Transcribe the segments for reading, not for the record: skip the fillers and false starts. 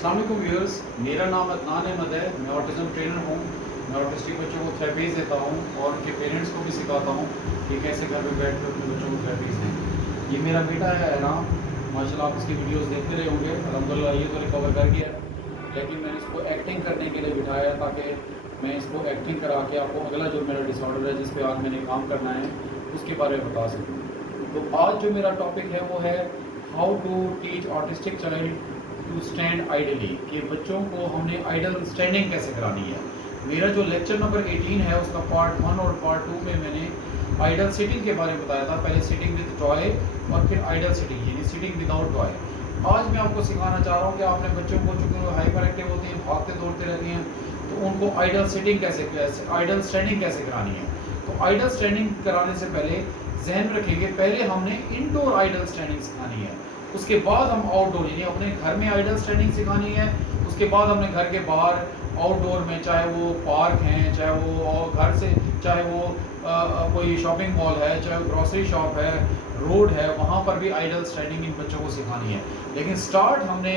अस्सलाम वालेकुम व्यूअर्स, मेरा नाम अदनान अहमद है। मैं ऑटिज़म ट्रेनर हूँ। मैं ऑटिस्टिक बच्चों को थेरेपीज़ देता हूँ और उनके पेरेंट्स को भी सिखाता हूँ कि कैसे घर पे बैठ कर अपने बच्चों को थेरेपीज़ दें। ये मेरा बेटा है एहराम, माशाल्लाह आप इसकी वीडियोस देखते रहे होंगे। अल्हम्दुलिल्लाह ये तो रिकवर कर गया, लेकिन मैंने इसको एक्टिंग करने के लिए बिठाया ताकि मैं इसको एक्टिंग करा के आपको अगला जो मेरा डिसऑर्डर है जिस पे आज मैंने काम करना है उसके बारे में बता सकूँ। तो आज जो मेरा टॉपिक है वो है how to teach autistic child to stand idly, कि बच्चों को हमने आइडल स्टैंडिंग कैसे करानी है। मेरा जो लेक्चर नंबर 18 है उसका पार्ट 1 और पार्ट 2 में मैंने आइडल सिटिंग के बारे में बताया था। पहले सिटिंग विद टॉय और फिर आइडल सिटिंग यानी सिटिंग विदाउट टॉय। आज मैं आपको सिखाना चाह रहा हूँ कि आपने बच्चों को चूँकि वो हाइपर एक्टिव होते हैं, भागते दौड़ते रहते हैं, तो उनको आइडल सिटिंग कैसे आइडल स्टैंडिंग कैसे करानी है। तो आइडल स्टैंडिंग कराने से पहले जहन में रखेंगे, पहले हमने इंडोर आइडल स्टैंडिंग सिखानी है, उसके बाद हम आउटडोर यानी अपने घर में आइडल स्टैंडिंग सिखानी है। उसके बाद हमने घर के बाहर आउटडोर में, चाहे वो पार्क हैं, चाहे वो घर से, चाहे वो कोई शॉपिंग मॉल है, चाहे ग्रॉसरी शॉप है, रोड है, वहाँ पर भी आइडल स्टैंडिंग इन बच्चों को सिखानी है। लेकिन स्टार्ट हमने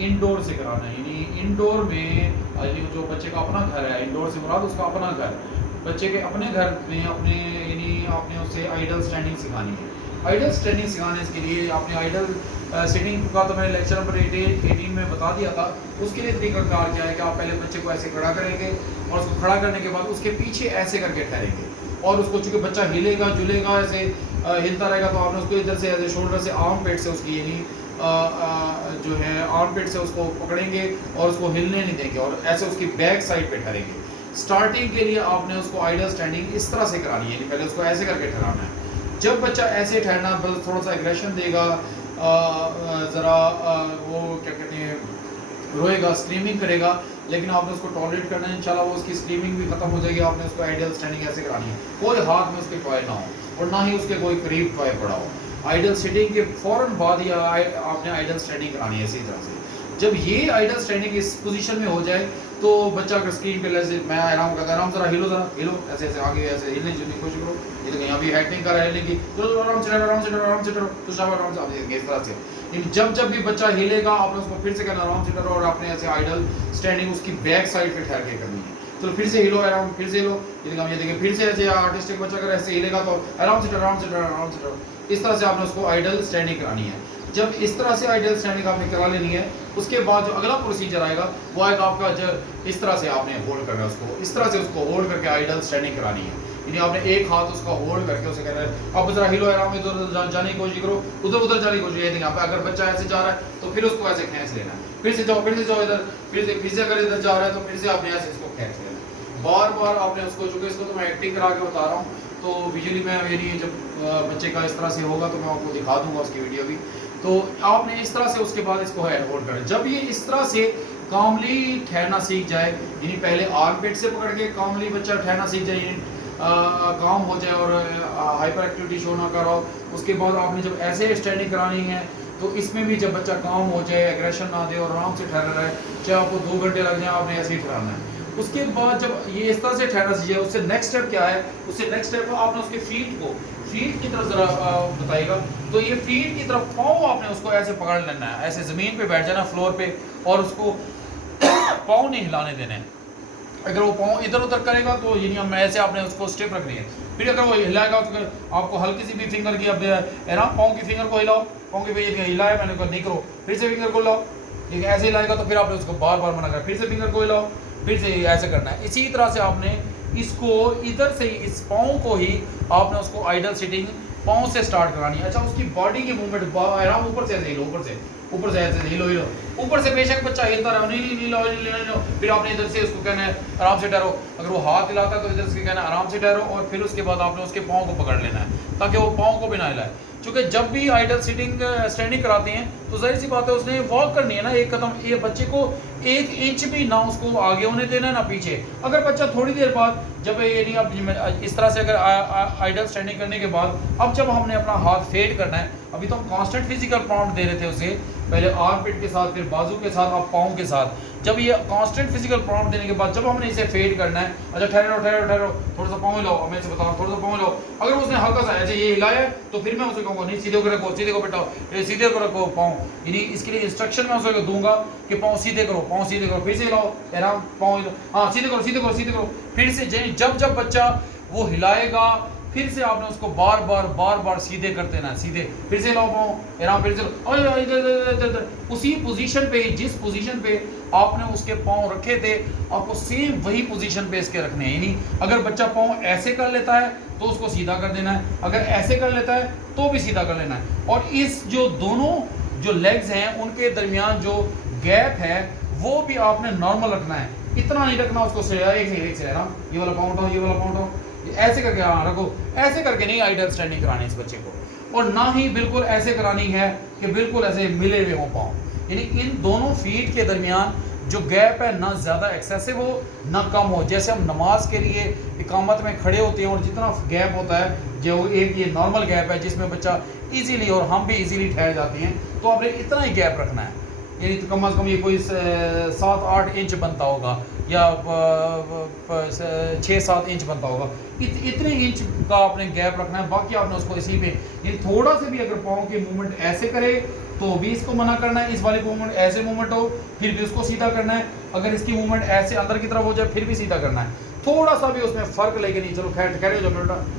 इंडोर से कराना है, यानी इंडोर में जो बच्चे का अपना घर है, इंडोर से मुराद उसका अपना घर, बच्चे के अपने घर में अपने यानी आपने उसे आइडल स्टैंडिंग सिखानी है। आइडल स्टैंडिंग सिखाने के लिए आपने आइडल सिटिंग का तो मैंने लेक्चर नंबर 18 में बता दिया था। उसके लिए तरीकाकार क्या है कि आप पहले बच्चे को ऐसे खड़ा करेंगे और उसको खड़ा करने के बाद उसके पीछे ऐसे करके ठहरेंगे और उसको चूँकि बच्चा हिलेगा जुलेगा ऐसे हिलता रहेगा, तो आपने उसको इधर से ऐसे शोल्डर से आर्म पेट से उसकी यानी जो है आर्म पेट से उसको पकड़ेंगे और उसको हिलने नहीं देंगे और ऐसे उसकी बैक साइड पे ठहरेंगे। स्टार्टिंग के लिए आपने उसको आइडल स्टैंडिंग इस तरह से करानी है, पहले उसको ऐसे करके ठहराना है। जब बच्चा ऐसे ठहरना बस थोड़ा सा एग्रेशन देगा, ज़रा वो क्या कहते हैं रोएगा, स्क्रीमिंग करेगा, लेकिन आपने उसको टॉलरेट करना है। इंशाल्लाह वो उसकी स्क्रीमिंग भी खत्म हो जाएगी। आपने उसको आइडल स्टैंडिंग ऐसे करानी है, कोई हाथ में उसके टॉय ना हो और ना ही उसके कोई करीब टॉय पड़ा हो। आइडल सिटिंग के फ़ौरन बाद ही आपने आइडल स्टैंडिंग करानी है इसी तरह से। जब ये आइडल स्टैंडिंग इस पोजीशन में हो जाए तो बच्चा अगर स्क्रीन पे ऐसे मैं आराम करता आराम जरा हिलो ऐसे ऐसे आगे ऐसे हिलने जुलने की कोशिश करो। ये तो यहाँ भी एक्टिंग कर रहा है लेकिन तो आराम से आराम से आराम से तो सब आराम से इस तरह से। लेकिन जब भी बच्चा हिलेगा आपने उसको फिर से कहना आराम से करो और आपने ऐसे आइडल स्टैंडिंग उसकी बैक साइड पे ठहर के करनी है। तो फिर से हिलो आराम, फिर से हिलो, ये देखिए फिर से ऐसे आर्टिस्टिक बच्चा अगर ऐसे हिलेगा तो आराम से आराम से आराम से इस तरह से आपने उसको आइडल स्टैंडिंग करानी है। जब इस तरह से आइडल स्टैंडिंग आपने करा लेनी है, उसके बाद जो अगला प्रोसीजर आएगा वो आएगा आपका जब इस तरह से आपने होल्ड करना है उसको, इस तरह से उसको होल्ड करके आइडल स्टैंडिंग करानी है। यानी आपने एक हाथ उसका होल्ड करके उसे कहना है अब जरा हिलो आराम इधर जाने की कोशिश करो, उधर जाने की कोशिश। यहाँ पे अगर बच्चा ऐसे जा रहा है तो फिर उसको ऐसे खींच लेना है, फिर से जाओ इधर, फिर से अगर इधर जा रहा है तो फिर से आपने ऐसे इसको खींच लेना है। बार बार आपने उसको, चूँकि इसको तो मैं एक्टिंग करा के बता रहा हूँ, तो विजुअली मैं यानी जब बच्चे का इस तरह से होगा तो मैं आपको दिखा दूंगा उसकी वीडियो भी। तो आपने इस तरह से उसके बाद इसको होल्ड करें। जब ये इस तरह से कामली ठहरना सीख जाए, यानी पहले आर्म पेट से पकड़ के कामली बच्चा ठहरना सीख जाए, यानी काम हो जाए और हाइपर एक्टिविटी शो ना करो, उसके बाद आपने जब ऐसे स्टैंडिंग करानी है तो इसमें भी जब बच्चा काम हो जाए, एग्रेशन ना दे और आराम से ठहर रहा है, चाहे आपको 2 घंटे लग जाए, आपने ऐसे ही ठहराना है। उसके बाद जब ये इस तरह से ठहरना सीख जाए, उससे नेक्स्ट स्टेप क्या है, उससे नेक्स्ट स्टेप आपने उसके फीट की तरफ जरा बताइएगा। तो ये फीट की तरफ पाँव आपने उसको ऐसे पकड़ लेना है, ऐसे ज़मीन पे बैठ जाना फ्लोर पे और उसको पाँव नहीं हिलाने देने हैं। अगर वो पाँव इधर उधर करेगा तो यानी हम ऐसे आपने उसको स्टिफ रखनी है। फिर अगर वो हिलाएगा तो आपको हल्की सी भी फिंगर की अब है ना, पाँव की फिंगर को हिलाओ, पाँव की फिंगर हिलाया मैंने कहा नहीं करो, फिर से फिंगर को हिलाओ, लेकिन ऐसे हिलाएगा तो फिर आपने उसको बार बार मना करा, फिर से फिंगर को हिलाओ, फिर से ऐसे करना है। इसी तरह से आपने इसको इधर से इस पाँव को ही आपने उसको आइडल सिटिंग पाँव से स्टार्ट करानी है। अच्छा, उसकी बॉडी की मूवमेंट आराम ऊपर से ऐसे हिलो, ऊपर से ऐसे हिलो ऊपर से बेशक बच्चा हिलता रहा, नहीं लो, फिर आपने इधर से उसको कहना है आराम से ठहरो। अगर वो हाथ हिलाता है तो इधर से कहना है आराम से ठहरो और फिर उसके बाद आपने उसके पाँव को पकड़ लेना है ताकि वो पाँव को भी ना हिलाए। क्योंकि जब भी आइडल सिटिंग स्टैंडिंग कराते हैं तो जाहिर सी बात है उसने वॉक करनी है ना, एक कदम, ये बच्चे को 1 इंच भी ना उसको आगे होने देना है ना पीछे। अगर बच्चा थोड़ी देर बाद जब यानी अब इस तरह से अगर आइडल स्टैंडिंग करने के बाद अब जब हमने अपना हाथ फेड करना है, अभी तो हम कांस्टेंट फिजिकल प्रॉम्प्ट दे रहे थे उसे, पहले आर्म पिट के साथ, फिर बाजू के साथ, अब पाँव के साथ। जब ये कांस्टेंट फिजिकल प्रॉम्प्ट देने के बाद जब हमने इसे फेड करना है, अच्छा ठहरो, थोड़ा सा पाँव हिलाओ, मैं इसे बताऊँ, थोड़ा सा पाँव हिलाओ। अगर उसने हल्का सा ऐसे ये हिलाया तो फिर मैं उसे कहूँगा नहीं सीधे होकर रखो, सीधे को बैठाओ, सीधे को रखो पाँव। यानी इसके लिए इंस्ट्रक्शन मैं उसे दूंगा कि पाँव सीधे करो, पाँव सीधे करो, फिर से हिलाओ, आराम पाँव, हाँ सीधे करो, सीधे करो, सीधे करो। फिर से जब जब बच्चा वो हिलाएगा फिर से आपने उसको बार बार सीधे कर देना, सीधे, फिर से लाओ पाँव, आराम, फिर से इधर उसी पोजीशन पे, जिस पोजीशन पे आपने उसके पाँव रखे थे आपको सेम वही पोजीशन पे इसके रखने हैं। यानी अगर बच्चा पाँव ऐसे कर लेता है तो उसको सीधा कर देना है, अगर ऐसे कर लेता है तो भी सीधा कर लेना है। और इस जो दोनों जो लेग्स हैं उनके दरमियान जो गैप है वो भी आपने नॉर्मल रखना है, इतना नहीं रखना उसको से एक से आराम, ये वाला पाँव उठाओ, ये वाला पाँव उठाओ, ऐसे करके हाँ रखो। ऐसे करके नहीं आइडल स्टैंडिंग करानी इस बच्चे को, और ना ही बिल्कुल ऐसे करानी है कि बिल्कुल ऐसे मिले हुए हों पाँव। यानी इन दोनों फीट के दरमियान जो गैप है ना ज़्यादा एक्सेसिव हो ना कम हो। जैसे हम नमाज के लिए इकामत में खड़े होते हैं और जितना गैप होता है जो एक ये नॉर्मल गैप है जिसमें बच्चा इजीली और हम भी इजीली ठहर जाते हैं, तो आपने इतना ही गैप रखना है। यानी तो कम से कम ये कोई 7-8 इंच बनता होगा या 6-7 इंच बनता होगा, इतने इंच का आपने गैप रखना है। बाकी आपने उसको इसी पे, यानी थोड़ा से भी अगर पाँव की मूवमेंट ऐसे करे तो भी इसको मना करना है, इस वाली मूवमेंट ऐसे मूवमेंट हो फिर भी उसको सीधा करना है, अगर इसकी मूवमेंट ऐसे अंदर की तरफ हो जाए फिर भी सीधा करना है। थोड़ा सा भी उसमें फ़र्क लेके नहीं, चलो खड़े हो जाओ,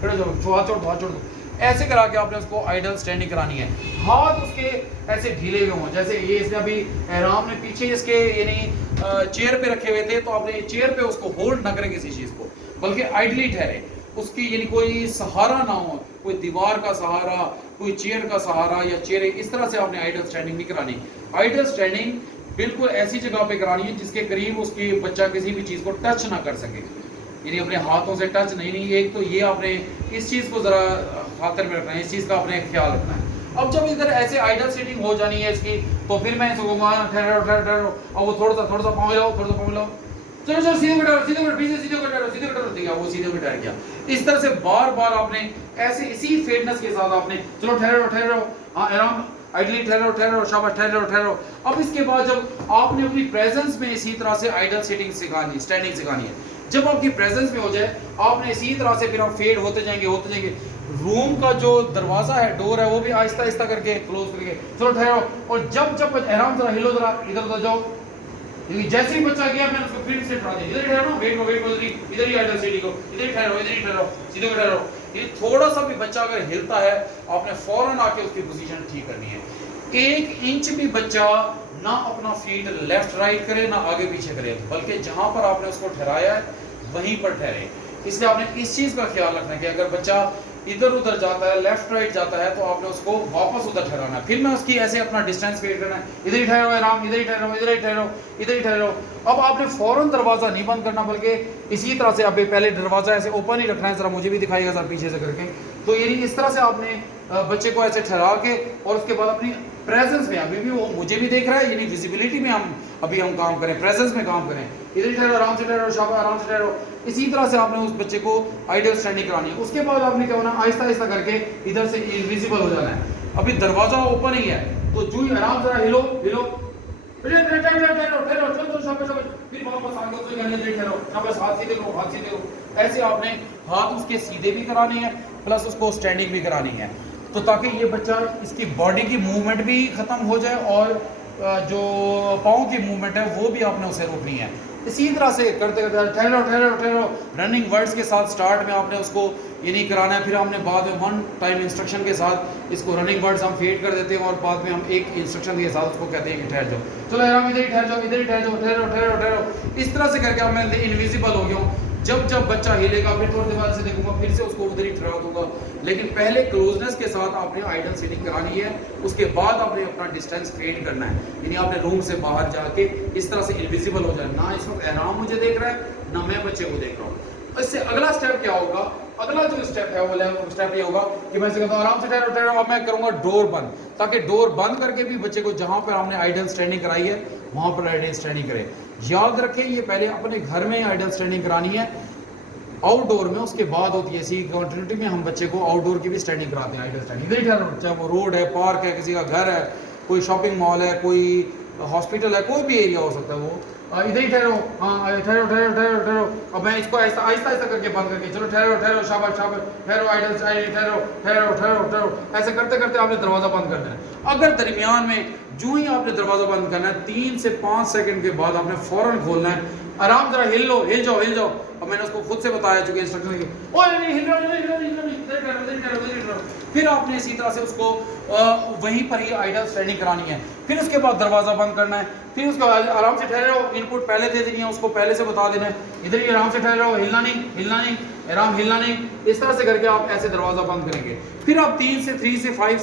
खड़े हो जाओ, हाथ छोड़ दो, ऐसे करा के आपने उसको आइडल स्टैंडिंग करानी है। हाथ उसके ऐसे ढीले हुए हों, जैसे ये इसने अभी एहराम ने पीछे इसके यानी चेयर पे रखे हुए थे, तो आपने चेयर पे उसको होल्ड ना करें किसी चीज़ को, बल्कि आइडली ठहरे, उसकी यानी कोई सहारा ना हो, कोई दीवार का सहारा, कोई चेयर का सहारा या चेयर, इस तरह से आपने आइडल स्टैंडिंग नहीं करानी। आइडल स्टैंडिंग बिल्कुल ऐसी जगह पे करानी है जिसके करीब उसकी बच्चा किसी भी चीज़ को टच ना कर सके, यानी अपने हाथों से टच नहीं। एक तो ये आपने इस चीज़ को ज़रा खातिर में रखना है, इस चीज़ का आपने ख्याल रखना है। अब जब इधर ऐसे आइडल सेटिंग हो जानी है इसकी, तो फिर मैं इसको कहूँगा ठहरो, और वो थोड़ा सा पाँव हिलाओ, थोड़ा सा पाँव हिलाओ, चलो सीधे पीछे सीधे सीधे वो सीधे बैठ गया। इस तरह से बार आपने ऐसे इसी फेडनेस के साथ आपने, चलो ठहरो, हाँ आराम, आइडली ठहरो, शाबाश ठहरो। अब इसके बाद जब आपने अपनी प्रेजेंस में इसी तरह से आइडल सेटिंग सिखानी, स्टैंडिंग सिखानी है, जब आपकी प्रेजेंस में हो जाए आपने इसी तरह से फिर आप फेड होते जाएंगे। रूम का जो दरवाजा है, डोर है, वो भी आहिस्ता करके क्लोज करके, चलो ठहरो। और जब आराम जरा हिलो, जरा इधर उधर जाओ, जैसे ही बच्चा गया मैंने उसको फिर से ठहरा दिया, इधर ठहरो, वेट करो, इधर ही आइडल सेटिंग को, इधर ही ठहरो, सीधे ठहरो। ये थोड़ा सा भी बच्चा अगर हिलता है आपने फौरन आके उसकी पोजीशन ठीक करनी है। 1 इंच भी बच्चा ना अपना फीट लेफ्ट राइट करे ना आगे पीछे करे, बल्कि जहां पर आपने उसको ठहराया है वहीं पर ठहरे। इसलिए आपने इस चीज का ख्याल रखना है कि अगर बच्चा इधर उधर जाता है, लेफ्ट राइट जाता है, तो आपने उसको वापस उधर ठहराना है। फिर मैं उसकी ऐसे अपना डिस्टेंस क्रिएट करना है, इधर ही ठहरो आराम, इधर ही ठहरो। अब आपने फौरन दरवाजा नहीं बंद करना, बल्कि इसी तरह से आप पहले दरवाजा ऐसे ओपन ही रखना है। जरा मुझे भी दिखाइएगा सर पीछे से करके, तो यानी इस तरह से आपने बच्चे को ऐसे ठहरा के, और उसके बाद अपनी प्रेजेंस में, अभी भी वो मुझे भी देख रहा है, यानी विजिबिलिटी में हम काम करें, प्रेजेंस में काम करें, इधर ही ठहरो, आराम से ठहरो, शाबाश आराम से ठहरो। इसी तरह से आपने उस बच्चे को आइडल स्टैंडिंग करानी है। उसके बाद आपने क्या होना, आहिस्ता करके इधर से इनविजिबल हो जाना है। अभी दरवाजा ओपन ही है, तो जो ही आराम से हिलो, फिर वापस हाथ सीधे करो। ऐसे आपने हाथ उसके सीधे भी कराने हैं प्लस उसको स्टैंडिंग भी करानी है, तो ताकि ये बच्चा, इसकी बॉडी की मूवमेंट भी खत्म हो जाए और जो पाँव की मूवमेंट है वो भी आपने उसे रोकनी है। इसी तरह से करते ठहरो। रनिंग वर्ड्स के साथ स्टार्ट में आपने उसको ये नहीं कराना है, फिर हमने बाद में 1 टाइम इंस्ट्रक्शन के साथ इसको रनिंग वर्ड्स हम फेड कर देते हैं, और बाद में हम एक इंस्ट्रक्शन के साथ उसको कहते हैं कि ठहर जाओ, चलो आराम, इधर ही ठहर जाओ, ठहरो। इस तरह से करके मैं इनविजिबल हो गया हूँ। जब बच्चा हिलेगा फिर थोड़ी देर बाद से देखूंगा, फिर से उसको उधर ही ठहरा दूंगा। लेकिन पहले क्लोजनेस के साथ आपने आइडल सेटिंग करानी है, उसके बाद आपने अपना डिस्टेंस क्रिएट करना है, यानी आपने रूम से बाहर जाके इस तरह से इनविजिबल हो जाए, ना इस वक्त एहराम मुझे देख रहा है ना मैं बच्चे को देख रहा हूँ। इससे अगला स्टेप क्या होगा, अगला जो स्टेप है वो स्टेप ये होगा कि मैं कहता हूँ आराम से ठहरो, अब मैं करूँगा डोर बंद, ताकि डोर बंद करके भी बच्चे को जहाँ पर हमने आइडल स्टैंडिंग कराई है वहाँ पर आइडल स्टैंडिंग करे। याद रखें ये पहले अपने घर में आइडल स्टैंडिंग करानी है, आउटडोर में उसके बाद होती है। इसी कंटिन्यूटी में हम बच्चे को आउटडोर की भी स्टैंडिंग कराते हैं, आइडल स्टैंडिंग। इधर ही ठहरो, चाहे वो रोड है, पार्क है, किसी का घर है, कोई शॉपिंग मॉल है, कोई हॉस्पिटल है, कोई भी एरिया हो सकता है, वो इधर ही ठहरो, हाँ ठहरो ठहरो ठहरो ठहरो। अब मैं इसको ऐसा आहिस्ता आहिस्ता करके बंद करके, चलो ठहरो ठहरो, शाबाश शाबाश, ठहरो आइडल ठहरो ठहरो ठहरो ठहरो, ऐसे करते करते आपने दरवाज़ा बंद कर देना है। अगर दरमियान में जो ही आपने दरवाज़ा बंद करना है 3 से 5 सेकंड के बाद आपने फ़ौरन खोलना है। आराम जरा हिल लो, हिल जाओ हिल जाओ। अब मैंने उसको खुद से बताया चुके इंस्ट्रक्शन की, ओए नहीं हिल रहा, फिर आपने इसी तरह से उसको वहीं पर ही आइडल स्टैंडिंग करानी है। फिर उसके बाद दरवाज़ा बंद करना है, फिर उसको आराम से ठहरे रहो, इनपुट पहले दे देनी है, उसको पहले से बता देना है, इधर ही आराम से ठहरे रहो, हिलना नहीं, आराम हिलना नहीं। इस तरह से करके आप ऐसे दरवाज़ा बंद करेंगे। फिर आप 3 से 5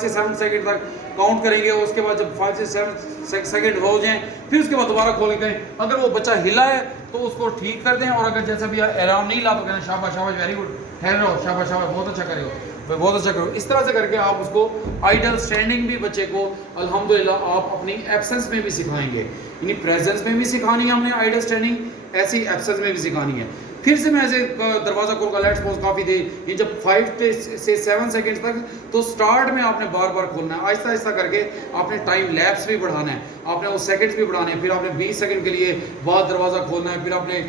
से 7 सेकंड तक काउंट करेंगे। उसके बाद जब 5 से 7 सेकंड हो जाएं, फिर उसके बाद दोबारा खोल के करें। अगर वो बच्चा हिला है तो उसको ठीक कर दें, और अगर जैसे भी आराम नहीं ला तो कहना शाबाश शाबाश, वेरी गुड, ठहर रहो, शाबाश शाबाश, बहुत अच्छा करे हो, बहुत अच्छा करो। इस तरह से करके आप उसको आइडल स्टैंडिंग भी बच्चे को अल्हम्दुलिल्लाह आप अपनी एब्सेंस में भी सिखाएंगे, यानी प्रेजेंस में भी सिखानी है हमने आइडल स्टैंडिंग, ऐसी एब्सेंस में भी सिखानी है। फिर से मैं ऐसे दरवाज़ा खोल कर लेट्स सपोज काफ़ी दे, ये जब 5 से 7 सेकंड तक, तो स्टार्ट में आपने बार बार खोलना है, आहिस्ता आहिस्ता करके आपने टाइम लैप्स भी बढ़ाना है, आपने वो सेकंड्स भी बढ़ाने हैं। फिर आपने 20 सेकंड के लिए बाद दरवाज़ा खोलना है, फिर आपने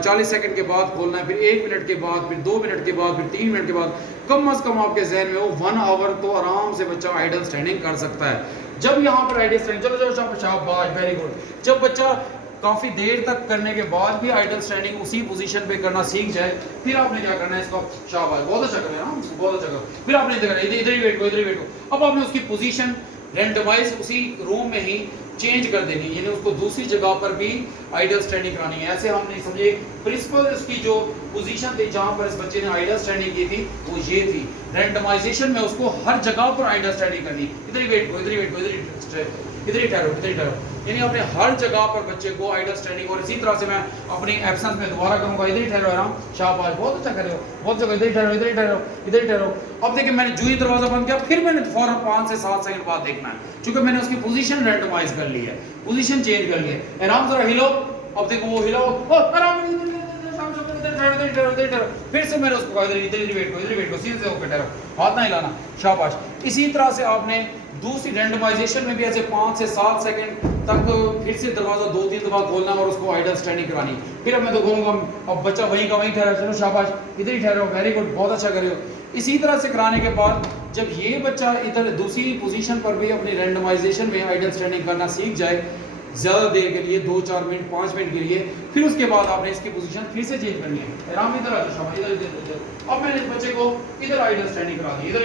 40 सेकंड के बाद खोलना है, फिर 1 मिनट के बाद, फिर 2 मिनट के बाद, फिर 3 मिनट के बाद। कम अज़ कम आपके जहन में वो 1 आवर तो आराम से बच्चा आइडल स्टैंडिंग कर सकता है। जब यहाँ पर आइडल स्टैंडिंग, चलो चलो शाबाश, वेरी गुड। जब बच्चा काफ़ी देर तक करने के बाद भी आइडल स्टैंडिंग उसी पोजीशन पे करना सीख जाए, फिर आपने क्या करना है, इसको शाबाश, बहुत अच्छा करें, हाँ बहुत अच्छा करो। फिर आपने इधर ही वेट करो, इधर ही वेट करो। अब आपने उसकी पोजीशन रैंडमाइज उसी रूम में ही चेंज कर देनी है, यानी उसको दूसरी जगह पर भी आइडल स्टैंडिंग करानी है। ऐसे हम नहीं समझे, प्रिंसिपल इसकी जो पोजीशन थी जहाँ पर इस बच्चे ने आइडल स्टैंडिंग की थी वो ये थी। रैंडमाइजेशन में उसको हर जगह पर आइडल स्टैंडिंग करनी, इधर ही वेट करो, इधर ही वेट करो, इधर ही ठहरो, इधर ही ठहरो, यानी आपने हर जगह पर बच्चे को आइडल स्टैंडिंग। और इसी तरह से मैं अपनी एब्सेंस में दोबारा करूंगा, इधर ही ठहरो, आराम, शाबाश, बहुत अच्छा कर रहे हो, बहुत अच्छा, इधर ही ठहरो, इधर ही ठहरो, इधर ही ठहरो। अब देखिए मैंने जो ही दरवाजा बंद किया, फिर मैंने फौरन 5 से 7 सेकंड बाद देखना है, क्योंकि मैंने उसकी पोजीशन रैंडमाइज कर ली है, पोजीशन चेंज कर ली है। आराम जरा हिलो, अब देखो वो हिलो, आराम, फिर से मैंने उसको इधर वेट करो, सीधे से होकर ठहरो, हाथ ना हिलाना, शाबाश। इसी तरह से आपने दूसरी रैंडमाइजेशन में भी ऐसे 5 से 7 सेकंड तक फिर से दरवाजा 2-3 दफा खोलना और उसको आइडल स्टैंडिंग करानी। फिर अब मैं तो खोलूंगा, अब बच्चा वहीं का वहीं ठहरा, चलो शाबाश, इधर ही ठहरो, वेरी गुड, बहुत अच्छा कर रहे हो। इसी तरह से कराने के बाद जब ये बच्चा इधर दूसरी पोजीशन पर भी अपनी रैंडमाइजेशन में आइडल स्टैंडिंग करना सीख जाए ज़्यादा देर के लिए, 2-4 मिनट 5 मिनट के लिए, फिर उसके बाद आपने इसकी पोजीशन फिर से चेंज करनी है। आराम, इधर आ जाओ, शाबाश, इधर। अब मैंने इस बच्चे को इधर आइडल स्टैंडिंग करा दी, इधर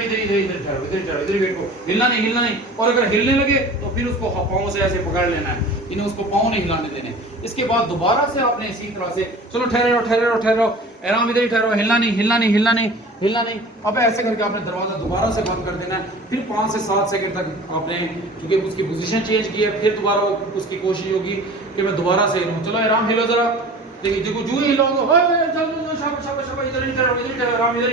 ठहरो, इधर वेट को, हिलना नहीं, और अगर हिलने लगे तो फिर उसको पाँव से ऐसे पकड़ लेना है, इन्हें उसको पाँव नहीं हिलाने देने। इसके बाद दोबारा से आपने इसी तरह से, चलो ठहरो, आराम, इधर ही ठहरो, हिलना नहीं। अब ऐसे करके आपने दरवाज़ा दोबारा से बंद कर देना है। फिर 5 से 7 सेकंड तक आपने, क्योंकि उसकी पोजीशन चेंज की है, फिर दोबारा उसकी कोशिश होगी कि मैं दोबारा से हिलूँ। चलो आराम, हिलो जरा, देखो जो ही हिलाओगे, शाबाश, इधर ही ठहरो, आराम, इधर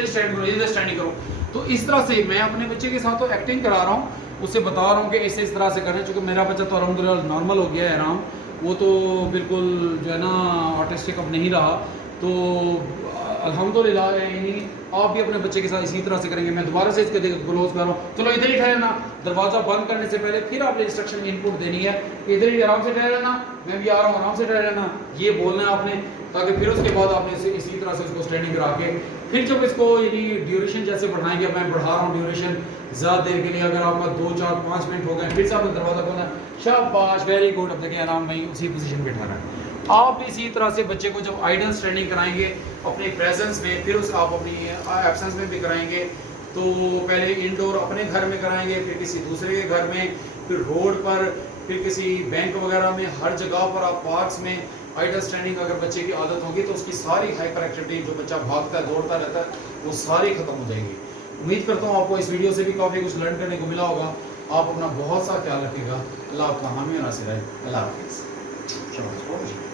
ही स्टैंडिंग करो। तो इस तरह से मैं अपने बच्चे के साथ तो एक्टिंग करा रहा हूँ, उससे बता रहा हूँ कि इस तरह से करें, क्योंकि मेरा बच्चा तो अल्हम्दुलिल्लाह नॉर्मल हो गया है, आराम, वो तो बिल्कुल जो है ना ऑटिस्टिक अब नहीं रहा। तो अल्हम्दुलिल्लाह यानी आप भी अपने बच्चे के साथ इसी तरह से करेंगे। मैं दोबारा से इसके क्लोज कर रहा हूँ, चलो इधर ही ठहरना, दरवाज़ा बंद करने से पहले फिर आपने इंस्ट्रक्शन इनपुट देनी है, इधर ही आराम से ठहरना, मैं भी आ रहा हूँ, आराम से ठहरना, ये बोलना है आपने, ताकि फिर उसके बाद आपने इसी तरह से उसको स्टैंडिंग करा के, फिर जब इसको यानी ड्यूरेशन जैसे बढ़ाएंगे, मैं बढ़ा रहा हूँ ड्यूरेशन ज़्यादा देर के लिए, अगर आपका 2, 4, 5 मिनट हो गए, फिर से आपने दरवाज़ा खोलना, शाबाश, वेरी गुड। अब देखिए आराम में उसी पोजीशन पे ठहरा है। आप इसी तरह से बच्चे को जब आइडल स्टैंडिंग कराएंगे अपने प्रेजेंस में, फिर उस आप अपनी एब्सेंस में भी कराएंगे, तो पहले इंडोर अपने घर में कराएंगे, फिर किसी दूसरे के घर में, फिर रोड पर, फिर किसी बैंक वगैरह में, हर जगह पर आप पार्क्स में आइडल स्टैंडिंग अगर बच्चे की आदत होगी तो उसकी सारी हाइपर एक्टिविटी, जो बच्चा भागता है दौड़ता रहता है, वो सारी खत्म हो जाएगी। उम्मीद करता हूँ आपको इस वीडियो से भी काफ़ी कुछ लर्न करने को मिला होगा। आप अपना बहुत सा ख्याल रखिएगा। अल्लाह आपका हामी और नासिर है। अल्लाह हाफिज़।